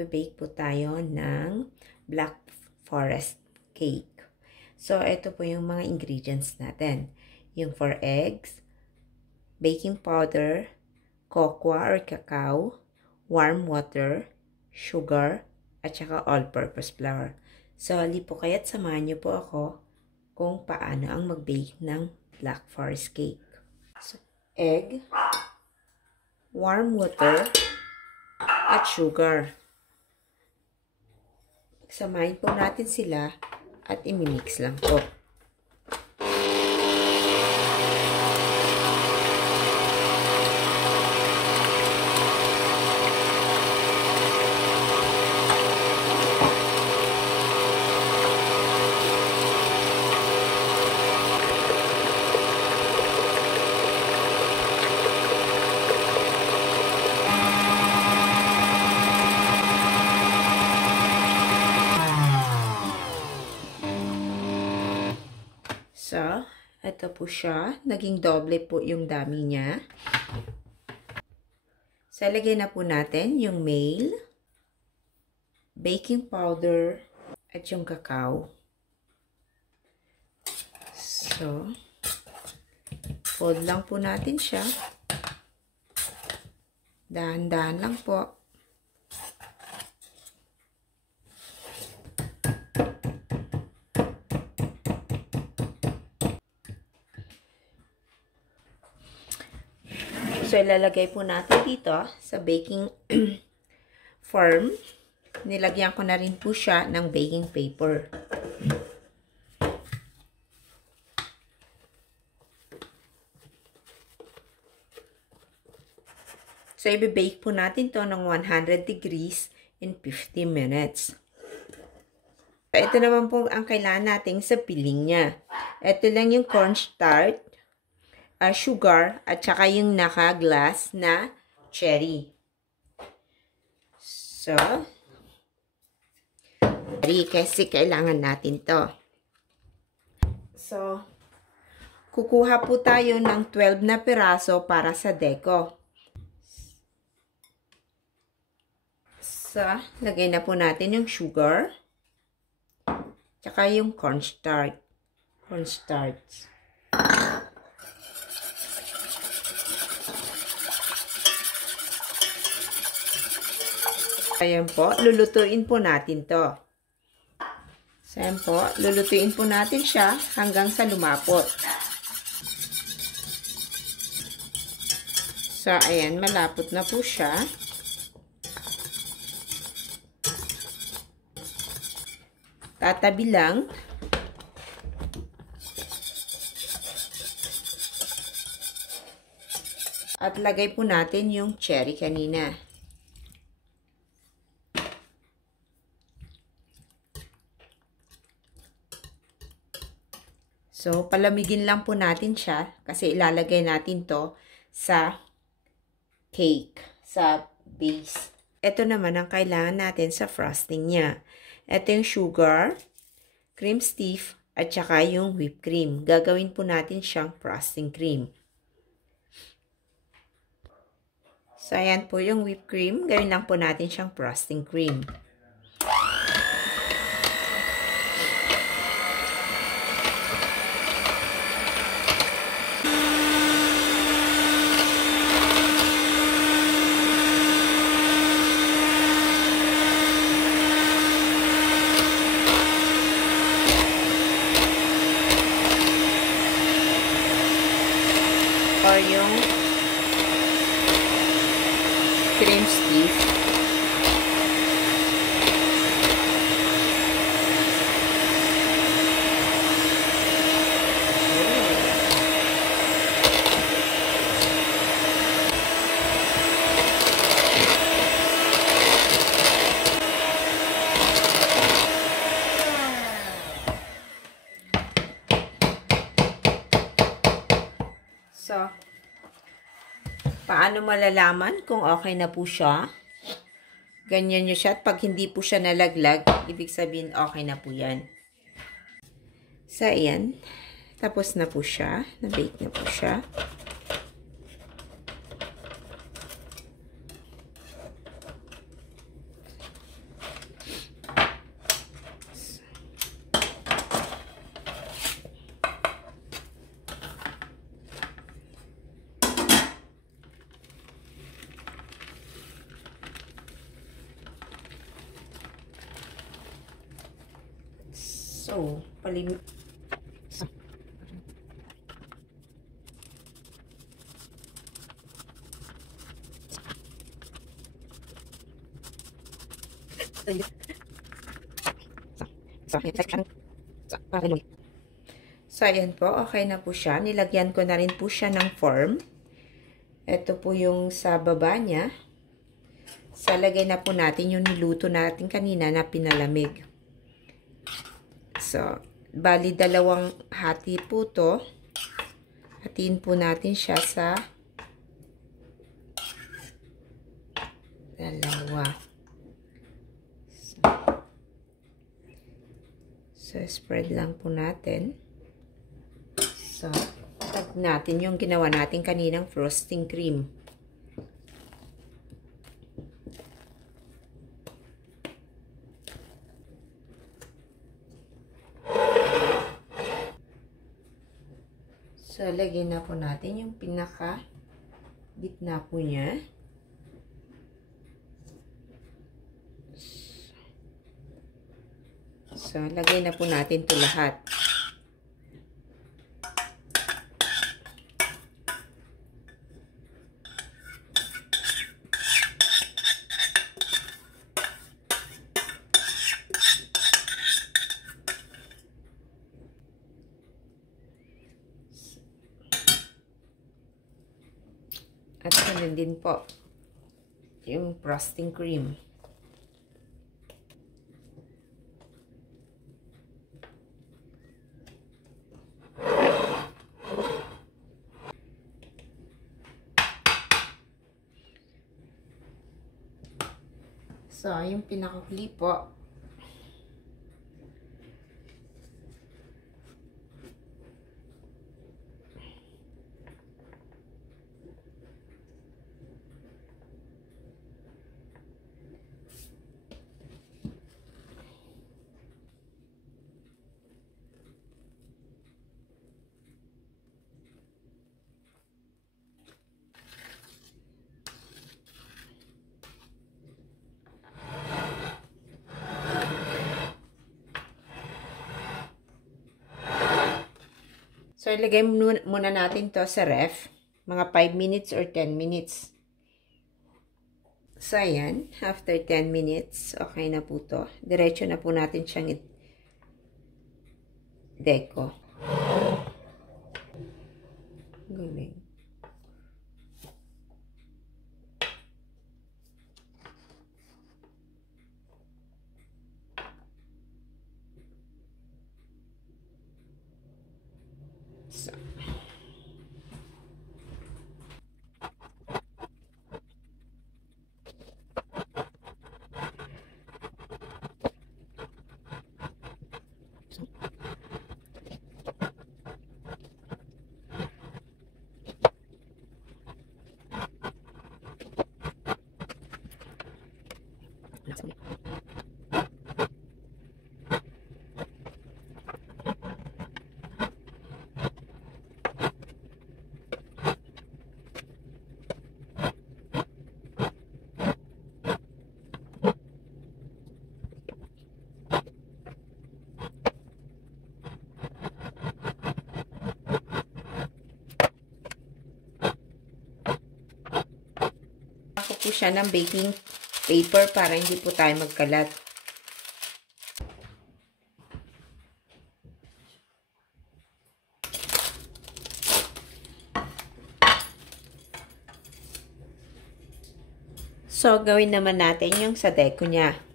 magbe-bake po tayo ng Black Forest cake. So, ito po yung mga ingredients natin. Yung 4 eggs, baking powder, cocoa or cacao, warm water, sugar, at saka all-purpose flour. So, ali po kaya't samahan niyo po ako kung paano ang mag-bake ng Black Forest cake. So, egg, warm water, at sugar. Samahin po natin sila at imimix lang po. So, ito po siya. Naging doble po yung dami niya. So, lagay na po natin yung meal, baking powder, at yung cacao. So, fold lang po natin siya. Dahan-dahan lang po. So, ilalagay po natin dito sa baking form. Nilagyan ko na rin po siya ng baking paper. So, i-bake po natin to ng 100 degrees in 50 minutes. Ito naman po ang kailangan natin sa piling niya. Ito lang yung cornstarch, sugar, at saka yung naka-glass na cherry. So, kasi kailangan natin to. So, kukuha po tayo ng 12 na piraso para sa deco. So, lagay na po natin yung sugar, tsaka yung cornstarch. Ayan po, lulutuin po natin to. So, ayan po, lulutuin po natin siya hanggang sa lumapot. So, ayan, malapot na po siya. Tatabi lang. At lagay po natin yung cherry kanina. So, palamigin lang po natin siya kasi ilalagay natin to sa cake, sa base. Ito naman ang kailangan natin sa frosting niya. Ito yung sugar, cream stiff, at saka yung whipped cream. Gagawin po natin siyang frosting cream. So, ayan po yung whipped cream. Gawin lang po natin siyang frosting cream. Or yung cream stiff. So, paano malalaman kung okay na po siya? Ganyan nyo siya. At pag hindi po siya nalaglag, ibig sabihin okay na po yan. So, ayan. Tapos na po siya. Na-bake na po siya. So, So, ayan po. Okay na po siya. Nilagyan ko na rin po siya ng form. Ito po yung sa baba niya. Salagay na po natin yung niluto natin kanina na pinalamig. So, bali dalawang hati po to. Hatiin po natin siya sa dalawa. So, spread lang po natin. So, tag natin yung ginawa natin kaninang frosting cream. So, lagyan na po natin yung pinaka gitna po niya. So, lagay na po natin ito lahat. At ganun din po yung frosting cream. So, yung pinaka-huli po, so, ilagay muna natin to sa ref. Mga 5 minutes or 10 minutes. So, ayan. After 10 minutes, okay na po to. Diretso na po natin siyang deco. Galing. So, ako po siya ng baking paper para hindi po tayo magkalat. So, gawin naman natin yung sa deco niya.